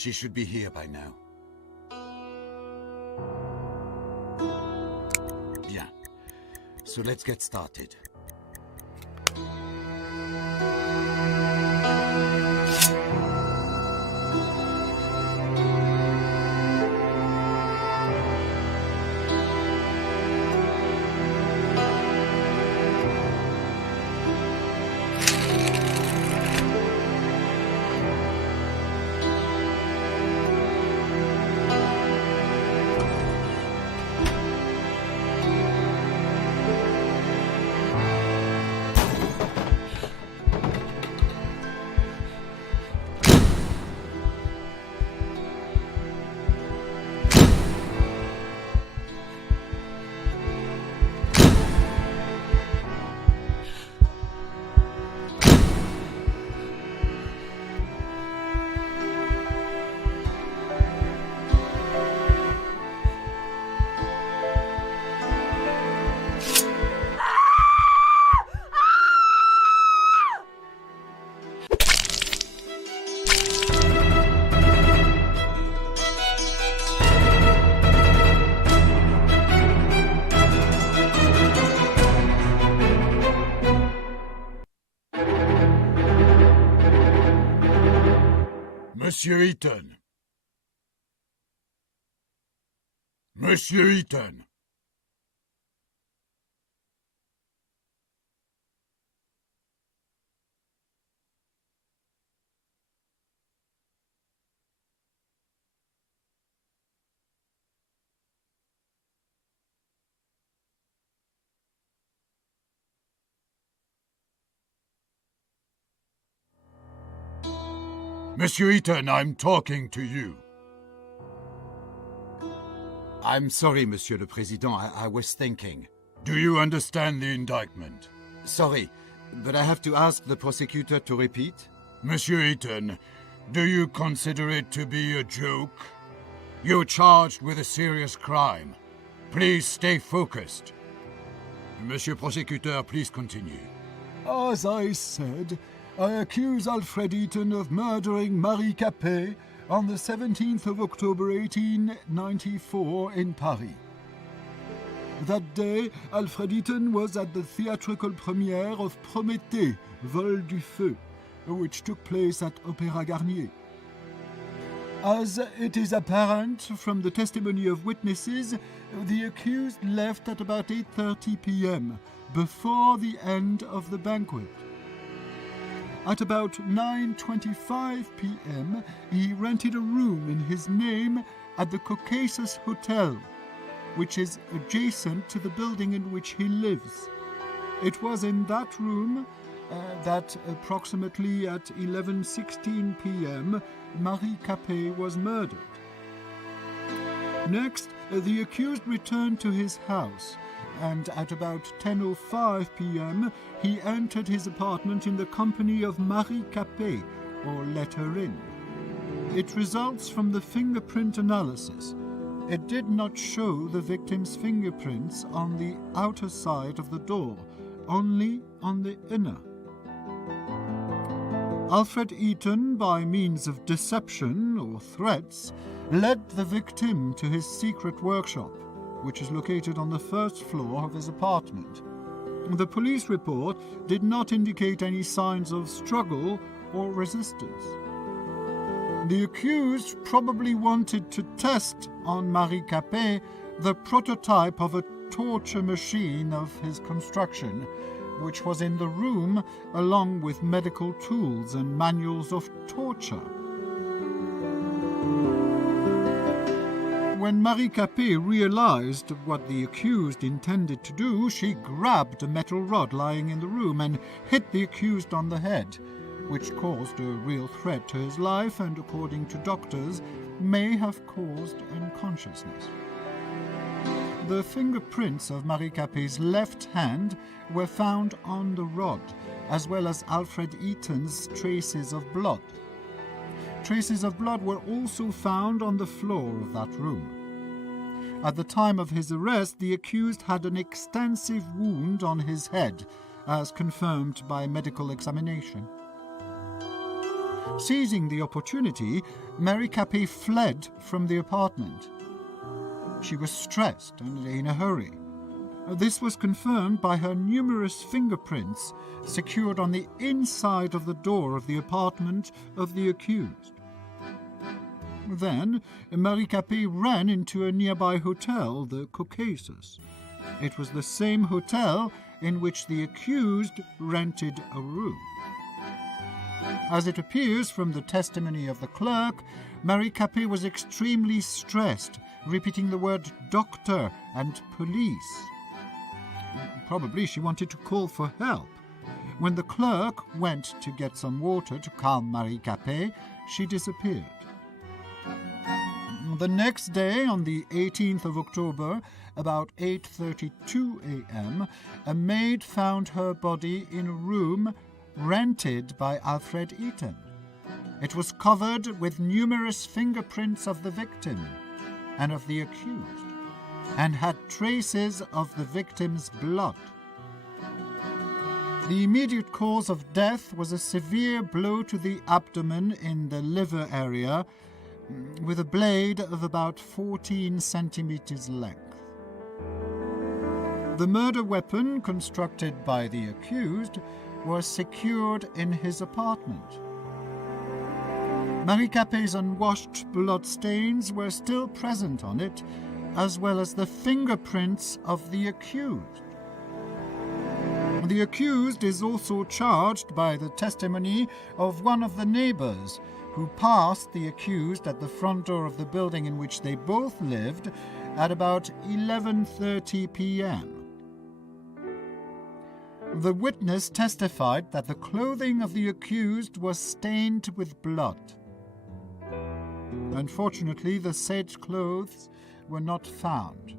She should be here by now. Bien. So let's get started. Monsieur Eaton. Monsieur Eaton. Monsieur Eaton, I'm talking to you. I'm sorry, Monsieur le Président, I was thinking. Do you understand the indictment? Sorry, but I have to ask the prosecutor to repeat. Monsieur Eaton, do you consider it to be a joke? You're charged with a serious crime. Please stay focused. Monsieur Prosecutor, please continue. As I said, I accuse Alfred Eaton of murdering Marie Capet on the 17th of October 1894 in Paris. That day, Alfred Eaton was at the theatrical premiere of Prométhée, Vol du Feu, which took place at Opéra Garnier. As it is apparent from the testimony of witnesses, the accused left at about 8:30 p.m., before the end of the banquet. At about 9:25 p.m., he rented a room in his name at the Caucasus Hotel, which is adjacent to the building in which he lives. It was in that room that approximately at 11:16 p.m., Marie Capet was murdered. Next, the accused returned to his house, and at about 10:05 p.m. he entered his apartment in the company of Marie Capet, or let her in. It results from the fingerprint analysis. It did not show the victim's fingerprints on the outer side of the door, only on the inner. Alfred Eaton, by means of deception or threats, led the victim to his secret workshop, which is located on the first floor of his apartment. The police report did not indicate any signs of struggle or resistance. The accused probably wanted to test on Marie Capet the prototype of a torture machine of his construction, which was in the room along with medical tools and manuals of torture. When Marie Capet realized what the accused intended to do, she grabbed a metal rod lying in the room and hit the accused on the head, which caused a real threat to his life and, according to doctors, may have caused unconsciousness. The fingerprints of Marie Capet's left hand were found on the rod, as well as Alfred Eaton's traces of blood. Traces of blood were also found on the floor of that room. At the time of his arrest, the accused had an extensive wound on his head, as confirmed by medical examination. Seizing the opportunity, Mary Capet fled from the apartment. She was stressed and in a hurry. This was confirmed by her numerous fingerprints secured on the inside of the door of the apartment of the accused. Then, Mary Capet ran into a nearby hotel, the Caucasus. It was the same hotel in which the accused rented a room. As it appears from the testimony of the clerk, Mary Capet was extremely stressed, repeating the word doctor and police. Probably she wanted to call for help. When the clerk went to get some water to calm Mary Capet, she disappeared. The next day, on the 18th of October, about 8:32 a.m., a maid found her body in a room rented by Alfred Eaton. It was covered with numerous fingerprints of the victim and of the accused, and had traces of the victim's blood. The immediate cause of death was a severe blow to the abdomen in the liver area, with a blade of about 14 centimeters length. The murder weapon, constructed by the accused, was secured in his apartment. Mary Capet's unwashed blood stains were still present on it, as well as the fingerprints of the accused. The accused is also charged by the testimony of one of the neighbors who passed the accused at the front door of the building in which they both lived at about 11:30 p.m. The witness testified that the clothing of the accused was stained with blood. Unfortunately, the said clothes were not found.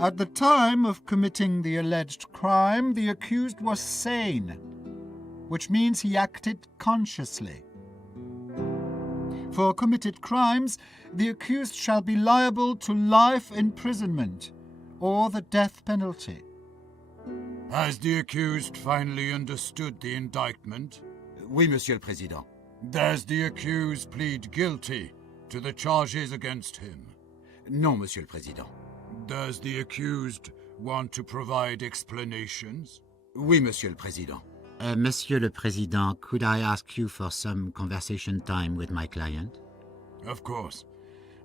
At the time of committing the alleged crime, the accused was sane, which means he acted consciously. For committed crimes, the accused shall be liable to life imprisonment or the death penalty. Has the accused finally understood the indictment? Oui, Monsieur le Président. Does the accused plead guilty to the charges against him? Non, Monsieur le Président. Does the accused want to provide explanations? Oui, Monsieur le Président. Monsieur le Président, could I ask you for some conversation time with my client? Of course.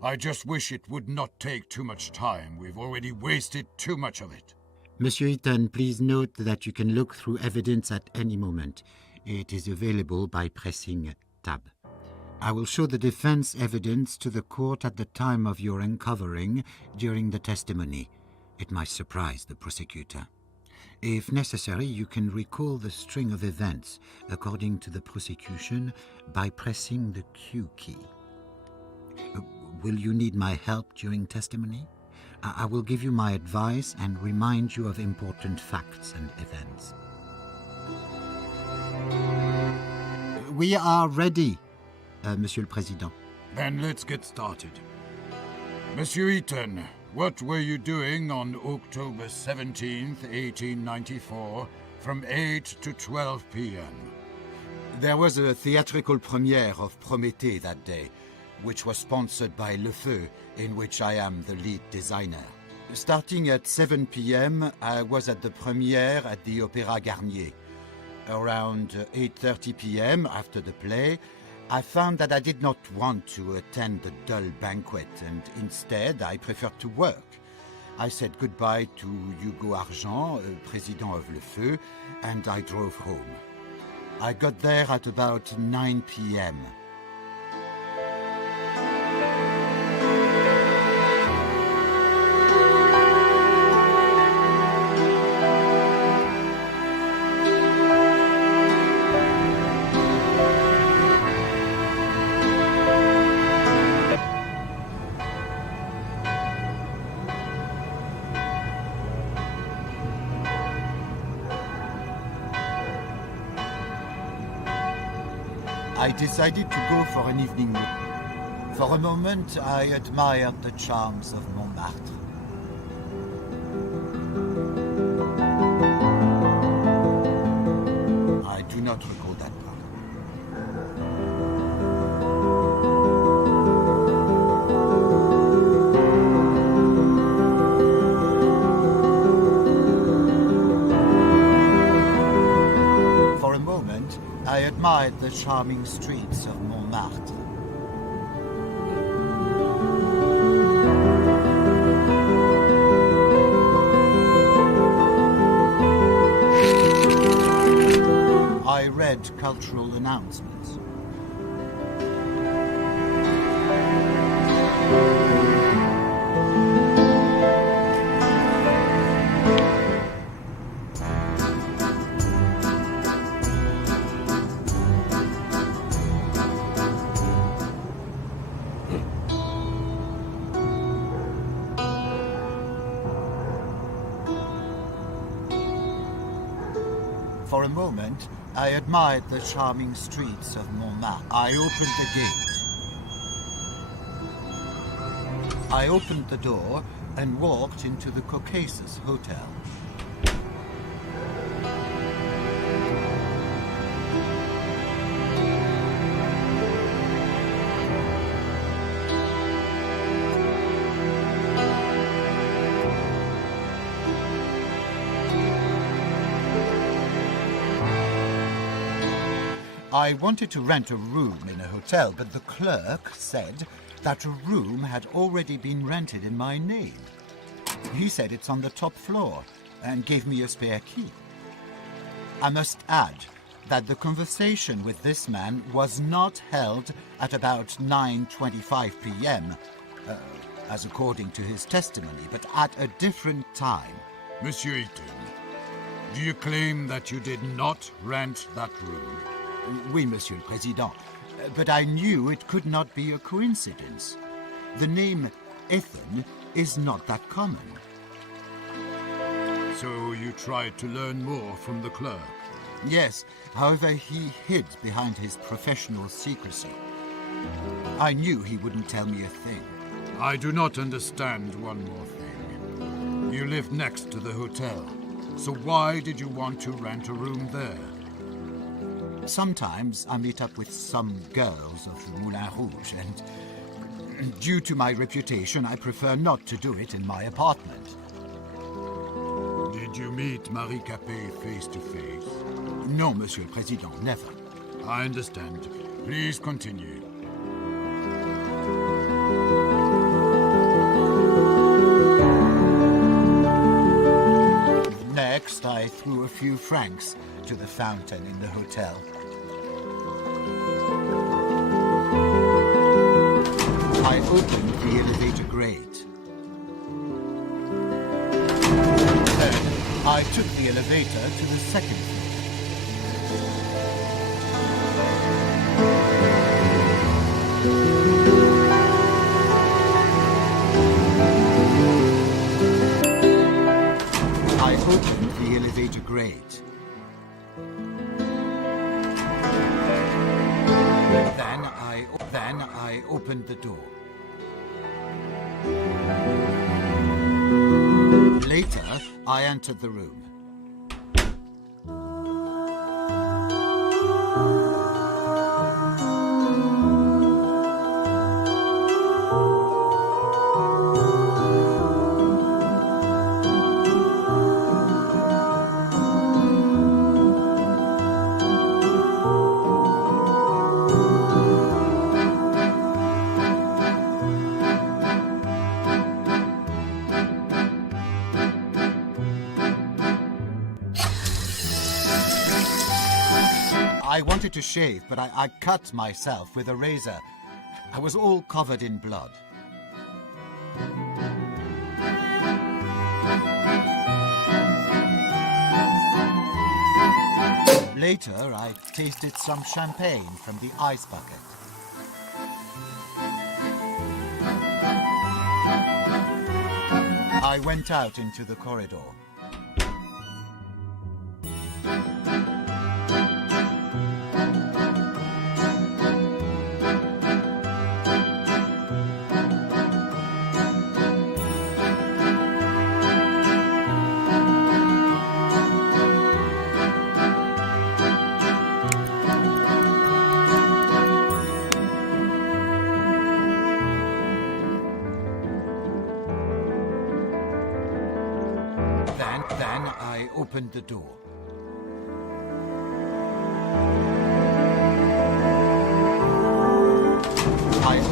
I just wish it would not take too much time. We've already wasted too much of it. Monsieur Eaton, please note that you can look through evidence at any moment. It is available by pressing Tab. I will show the defense evidence to the court at the time of your uncovering during the testimony. It might surprise the prosecutor. If necessary, you can recall the string of events according to the prosecution by pressing the Q key. Will you need my help during testimony? I will give you my advice and remind you of important facts and events. We are ready, Monsieur le Président. Then let's get started. Monsieur Eaton, what were you doing on October 17th, 1894, from 8 to 12 p.m.? There was a theatrical premiere of Prométhée that day, which was sponsored by Le Feu, in which I am the lead designer. Starting at 7 p.m., I was at the premiere at the Opéra Garnier. Around 8:30 p.m., after the play, I found that I did not want to attend the dull banquet, and instead I preferred to work. I said goodbye to Hugo Argent, president of Le Feu, and I drove home. I got there at about 9 p.m. I decided to go for an evening walk. For a moment, I admired the charms of Montmartre. I do not recall that part. admired the charming streets of Montmartre. I read cultural announcements. For a moment, I admired the charming streets of Montmartre. I opened the gate. I opened the door and walked into the Caucasus Hotel. I wanted to rent a room in a hotel, but the clerk said that a room had already been rented in my name. He said it's on the top floor and gave me a spare key. I must add that the conversation with this man was not held at about 9:25 p.m., as according to his testimony, but at a different time. Monsieur Eaton, do you claim that you did not rent that room? Oui, Monsieur le Président, but I knew it could not be a coincidence. The name Ethan is not that common. So you tried to learn more from the clerk? Yes, however, he hid behind his professional secrecy. I knew he wouldn't tell me a thing. I do not understand one more thing. You lived next to the hotel, so why did you want to rent a room there? Sometimes I meet up with some girls of the Moulin Rouge, and due to my reputation, I prefer not to do it in my apartment. Did you meet Marie Capet face to face? No, Monsieur le Président, never. I understand. Please continue. Next, I threw a few francs to the fountain in the hotel. I opened the elevator grate. Then, I took the elevator to the second floor. I opened the elevator grate. Then I opened the door. Later, I entered the room. I wanted to shave, but I cut myself with a razor. I was all covered in blood. Later, I tasted some champagne from the ice bucket. I went out into the corridor. Then I opened the door.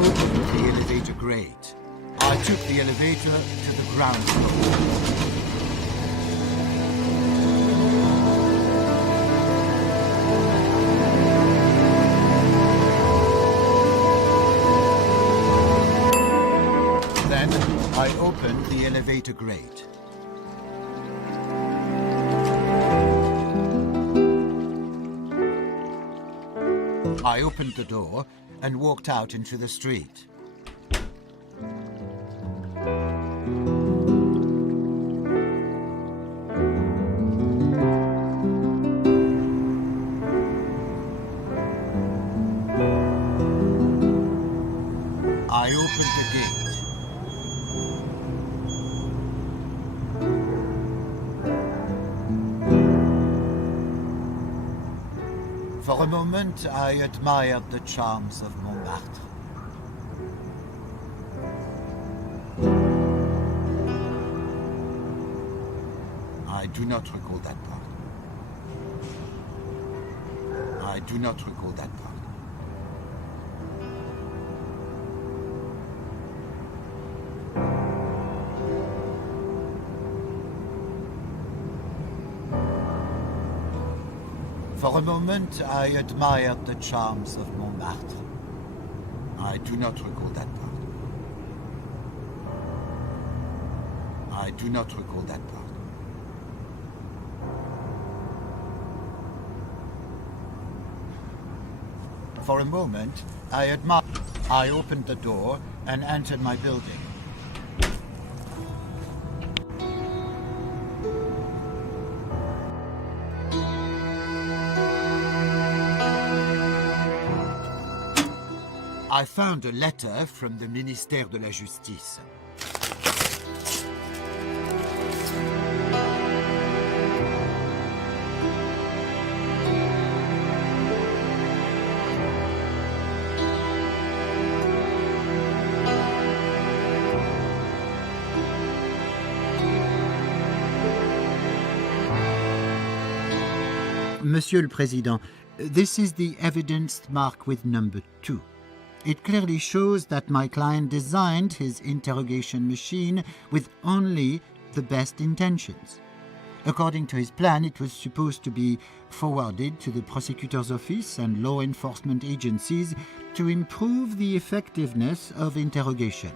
opened the elevator grate. I took the elevator to the ground floor. Then I opened the elevator grate. I opened the door and walked out into the street. I opened the gate. For a moment, I admired the charms of Montmartre. I do not recall that part. I do not recall that part. For a moment, I admired the charms of Montmartre. I do not recall that part. I do not recall that part. For a moment, I opened the door and entered my building. I found a letter from the Ministère de la Justice. Monsieur le Président, this is the evidence marked with number 2. It clearly shows that my client designed his interrogation machine with only the best intentions. According to his plan, it was supposed to be forwarded to the prosecutor's office and law enforcement agencies to improve the effectiveness of interrogation.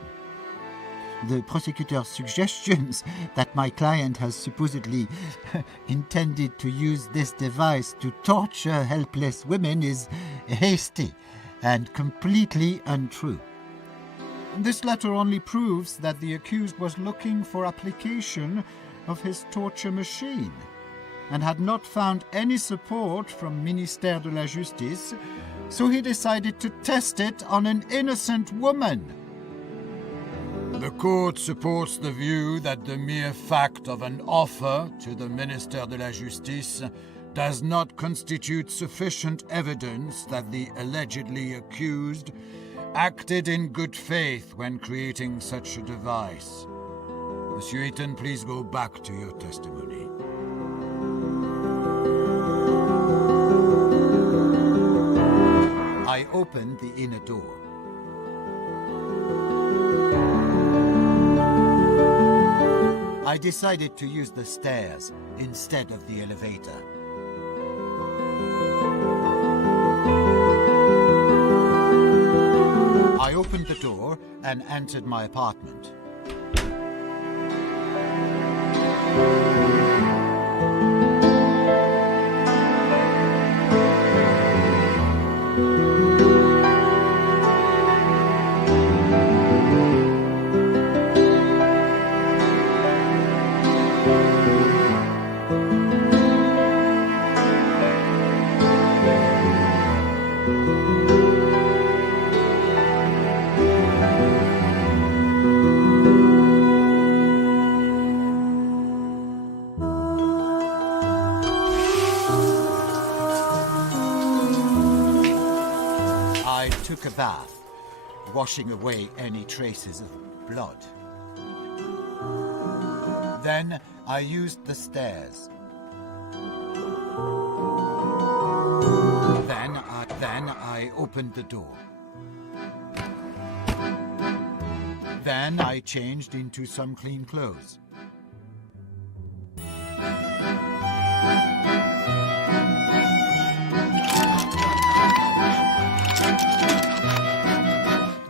The prosecutor's suggestions that my client has supposedly intended to use this device to torture helpless women is hasty and completely untrue. This letter only proves that the accused was looking for application of his torture machine and had not found any support from Ministère de la Justice, so he decided to test it on an innocent woman. The court supports the view that the mere fact of an offer to the Ministère de la Justice does not constitute sufficient evidence that the allegedly accused acted in good faith when creating such a device. Monsieur Eaton, please go back to your testimony. I opened the inner door. I decided to use the stairs instead of the elevator. I opened the door and entered my apartment. I took a bath, washing away any traces of blood. Then I used the stairs. Then I opened the door. Then I changed into some clean clothes.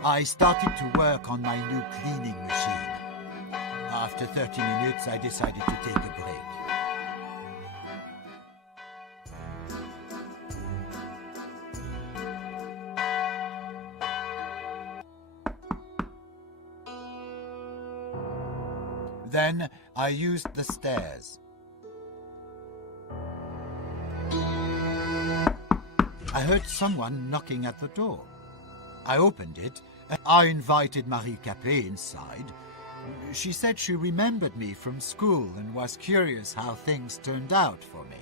I started to work on my new cleaning machine. After 30 minutes, I decided to take a break. Then I used the stairs. I heard someone knocking at the door. I opened it and I invited Marie Capet inside. She said she remembered me from school and was curious how things turned out for me.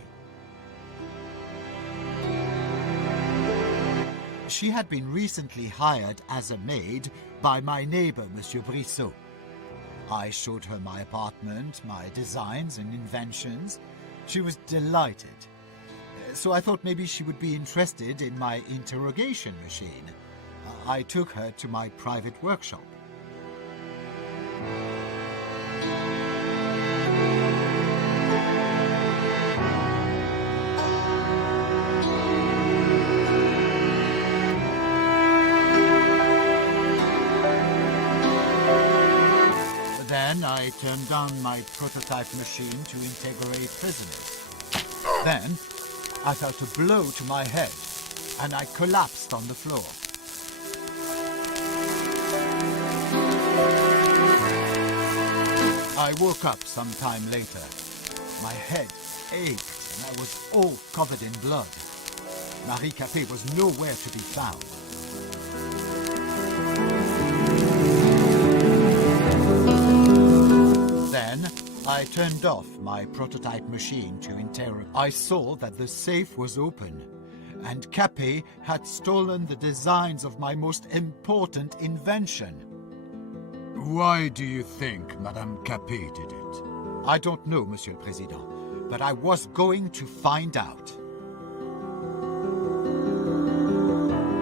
She had been recently hired as a maid by my neighbor, Monsieur Brissot. I showed her my apartment, my designs and inventions. She was delighted. So I thought maybe she would be interested in my interrogation machine. I took her to my private workshop. Then I turned on my prototype machine to integrate prisoners. Then I felt a blow to my head and I collapsed on the floor. I woke up some time later. My head ached and I was all covered in blood. Marie Capet was nowhere to be found. Then I turned off my prototype machine to interrogate. I saw that the safe was open and Capet had stolen the designs of my most important invention. Why do you think Madame Capet did it? I don't know, Monsieur le Président, but I was going to find out.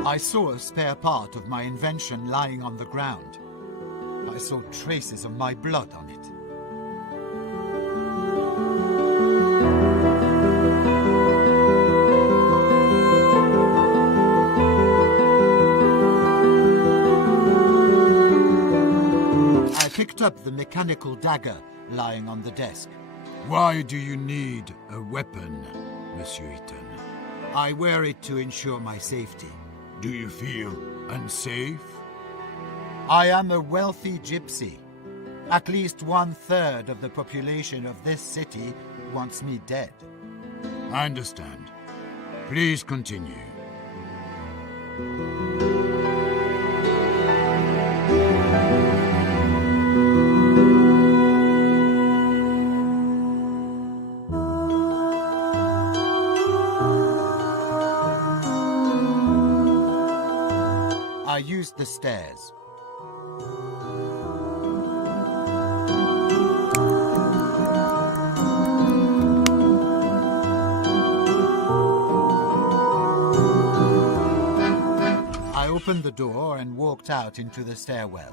I saw a spare part of my invention lying on the ground. I saw traces of my blood on it. I picked up the mechanical dagger lying on the desk. Why do you need a weapon, Monsieur Eaton? I wear it to ensure my safety. Do you feel unsafe? I am a wealthy gypsy. At least 1/3 of the population of this city wants me dead. I understand. Please continue. I used the stairs. I opened the door and walked out into the stairwell.